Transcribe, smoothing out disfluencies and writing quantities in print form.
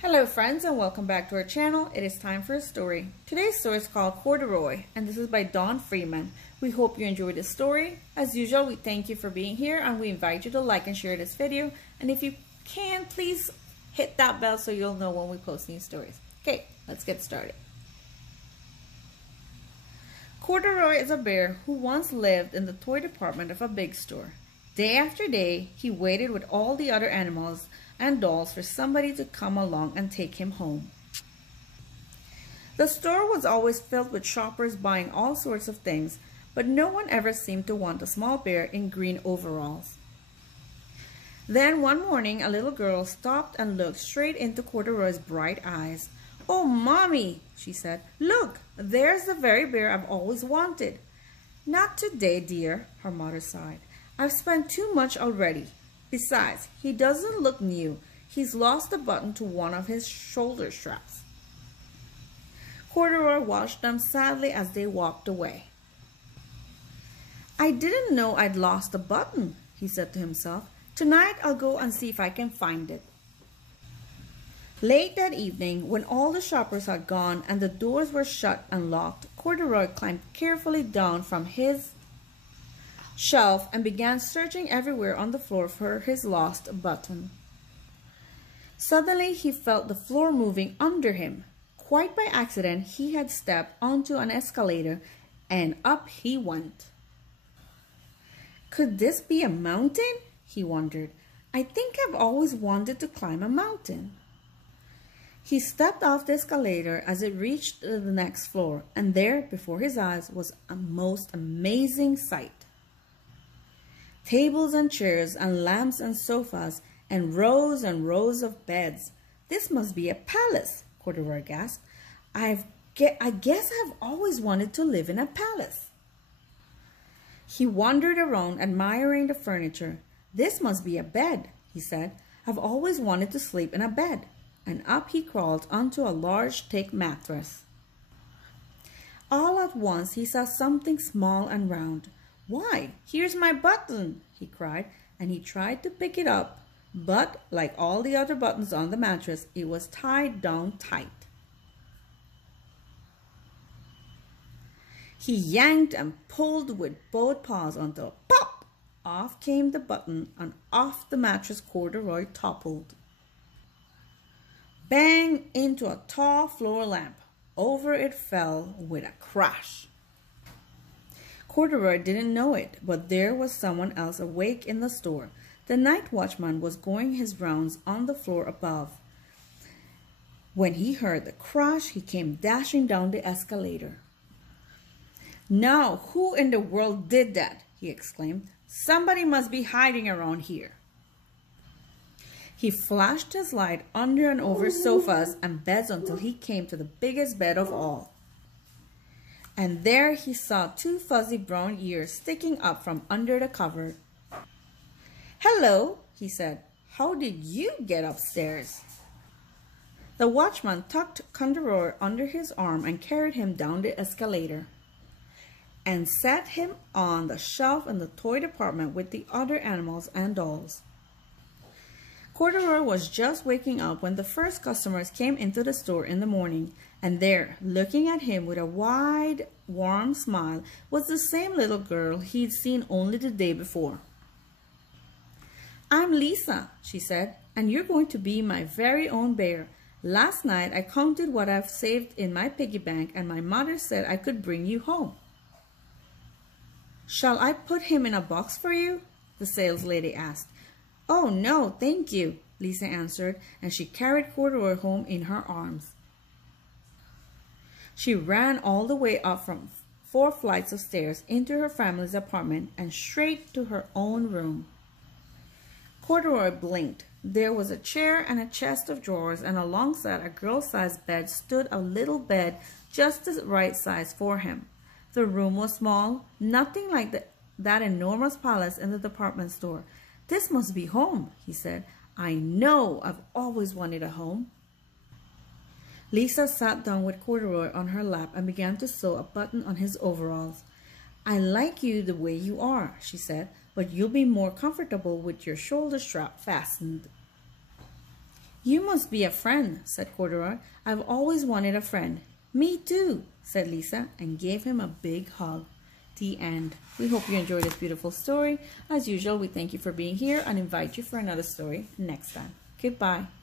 Hello friends and welcome back to our channel. It is time for a story. Today's story is called Corduroy and this is by Don Freeman. We hope you enjoyed this story. As usual, we thank you for being here and we invite you to like and share this video. And if you can, please hit that bell so you'll know when we post new stories. Okay, let's get started. Corduroy is a bear who once lived in the toy department of a big store. Day after day, he waited with all the other animals and dolls for somebody to come along and take him home. The store was always filled with shoppers buying all sorts of things, but no one ever seemed to want a small bear in green overalls. Then one morning, a little girl stopped and looked straight into Corduroy's bright eyes. "Oh, Mommy," she said, "look, there's the very bear I've always wanted." "Not today, dear," her mother sighed. "I've spent too much already. Besides, he doesn't look new. He's lost a button to one of his shoulder straps." Corduroy watched them sadly as they walked away. "I didn't know I'd lost a button," he said to himself. "Tonight I'll go and see if I can find it." Late that evening, when all the shoppers had gone and the doors were shut and locked, Corduroy climbed carefully down from his shelf and began searching everywhere on the floor for his lost button. Suddenly he felt the floor moving under him. Quite by accident, he had stepped onto an escalator and up he went. Could this be a mountain? He wondered. I think I've always wanted to climb a mountain. He stepped off the escalator as it reached the next floor, and there before his eyes was a most amazing sight. Tables and chairs and lamps and sofas and rows of beds. "This must be a palace," Corduroy gasped. I guess I've always wanted to live in a palace." He wandered around admiring the furniture. "This must be a bed," he said. "I've always wanted to sleep in a bed." And up he crawled onto a large thick mattress. All at once he saw something small and round. "Why, here's my button," he cried, and he tried to pick it up, but like all the other buttons on the mattress, it was tied down tight. He yanked and pulled with both paws until pop! Off came the button, and off the mattress Corduroy toppled. Bang into a tall floor lamp. Over it fell with a crash. Corduroy didn't know it, but there was someone else awake in the store. The night watchman was going his rounds on the floor above. When he heard the crash, he came dashing down the escalator. "Now, who in the world did that?" he exclaimed. "Somebody must be hiding around here." He flashed his light under and over sofas and beds until he came to the biggest bed of all. And there he saw two fuzzy brown ears sticking up from under the cover. "Hello," he said. "How did you get upstairs?" The watchman tucked Corduroy under his arm and carried him down the escalator and set him on the shelf in the toy department with the other animals and dolls. Corduroy was just waking up when the first customers came into the store in the morning, and there, looking at him with a wide, warm smile, was the same little girl he'd seen only the day before. "I'm Lisa," she said, "and you're going to be my very own bear. Last night I counted what I've saved in my piggy bank, and my mother said I could bring you home." "Shall I put him in a box for you?" the saleslady asked. "Oh, no, thank you," Lisa answered, and she carried Corduroy home in her arms. She ran all the way up from 4 flights of stairs into her family's apartment and straight to her own room. Corduroy blinked. There was a chair and a chest of drawers, and alongside a girl-sized bed stood a little bed just the right size for him. The room was small, nothing like that enormous palace in the department store. "This must be home," he said. "I know I've always wanted a home." Lisa sat down with Corduroy on her lap and began to sew a button on his overalls. "I like you the way you are," she said, "but you'll be more comfortable with your shoulder strap fastened." You must be a friend, said Corduroy. I've always wanted a friend. Me too, said Lisa, and gave him a big hug. The end. We hope you enjoyed this beautiful story. As usual, we thank you for being here and invite you for another story next time. Goodbye.